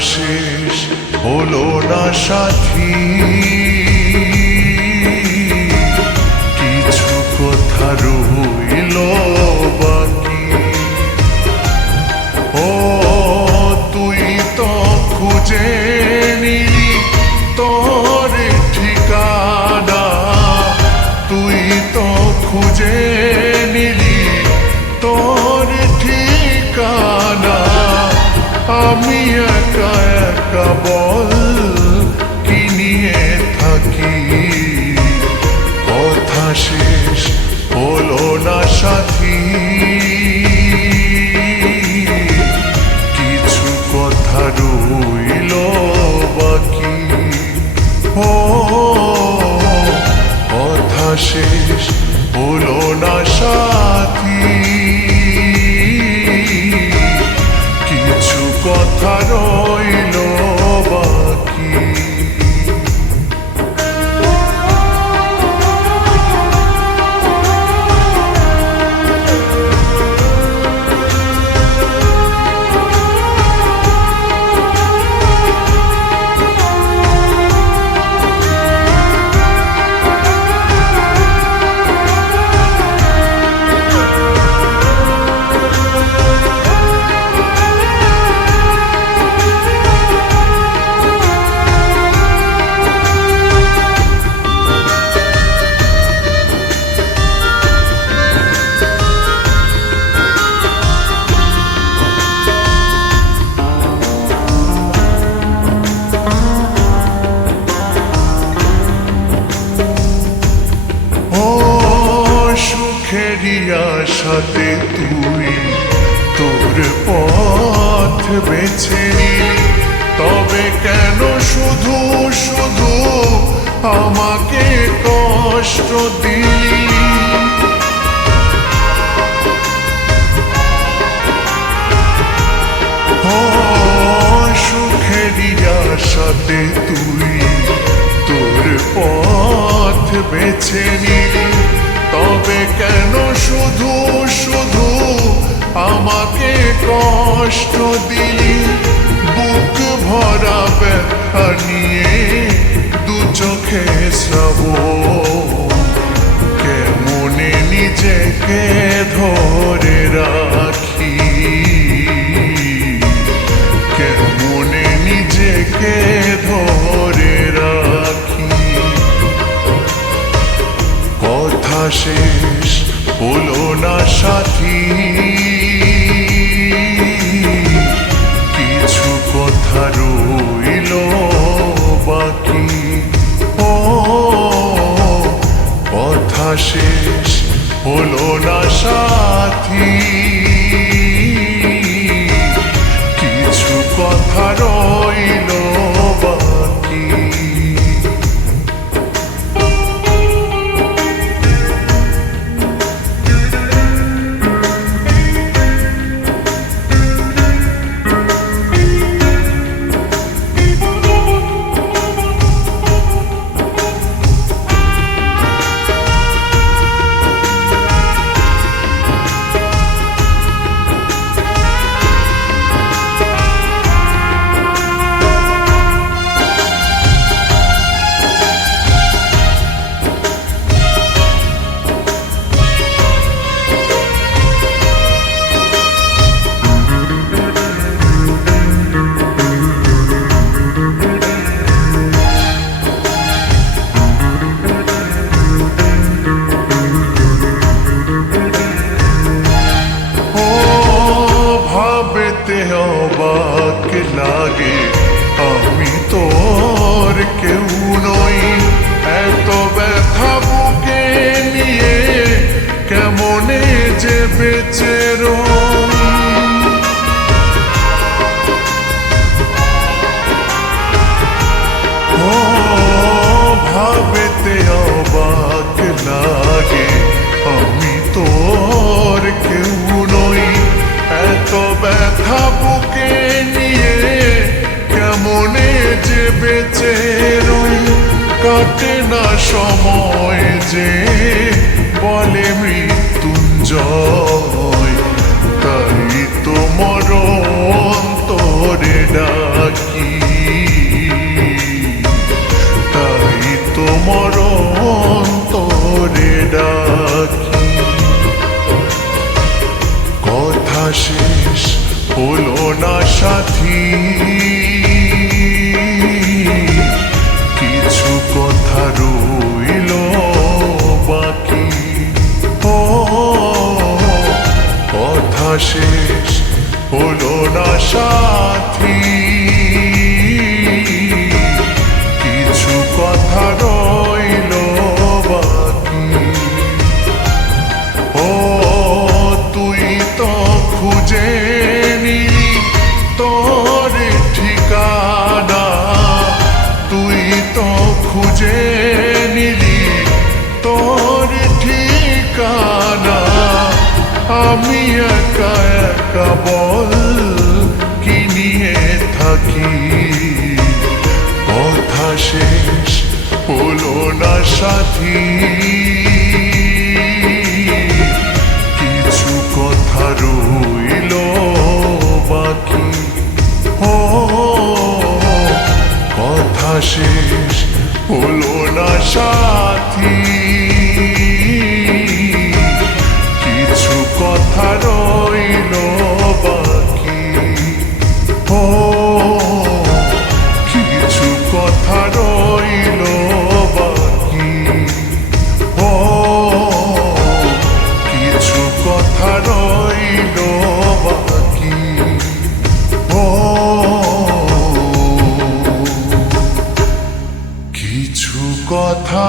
শেষ হলো না সাথী, কিছু কথা রইল বাকি। ও তুই তো খুঁজে নিলি তোর ঠিকানা, তুই তো খুঁজে নিলি তোর ঠিকানা। আমি একা একা বল কি নিয়ে থাকি, কথা শেষ হলো না সাথী, কিছু কথা রইল বাকি। ও কথা শেষ হলো না সাথী, কিছু কথা রইল বাকি। আশাতে তুই তোর পথ বেছে নিলি, তবে কেন শুধু শুধু আমাকে কষ্ট দিলি? ও সুখেরই আশাতে তুই তোর পথ বেছে নিলি, তবে কেন শুধু শুধু আমাকে কষ্ট দিলি? বুক ভরা ব্যথা নিয়ে দু চোখে শ্রাবণ, কেমনে নিজেকে ধরে রাখি, কেমনে নিজেকে ধরে রাখি। কথা শেষ হলো না সাথী, কিছু কথা রইল বাকি। ও কথা শেষ হলো না সাথী, কিছু কথা রইল বাকি। অবাক লাগে আমি তোর কেউ নই, এত ব্যথা বুকে নিয়ে কেমনে যে বেঁচে রই। ও ভাবেতে অবাক লাগে আমি তোর কেউ নই, এত ব্যথা বুকে নিয়ে কেমনে যে বেঁচে রই। কাটে না সময় যে বলে মৃত্যুঞ্জয়, তাই তো মরণ তোরে ডাকি। শেষ হলো না সাথী, কিছু কথা রইল বাকি। ও কথা শেষ হলো না সাথী, কিছু কথা রইল বাকি। ও তুই তো খুঁজে নিলি তোর ঠিকানা, তুই তো খুঁজে নিলি তোর ঠিকানা। আমি একা একা বল কি নিয়ে থাকি, কথা শেষ হলো না সাথী, কিছু কথা রইল বাকি। ও কথা শেষ হলো না সাথী, কিছু কথা রইল বাকি। ও কিছু কথা রইল বাকি। ও কিছু কথা রইল বাকি। ও কিছু কথা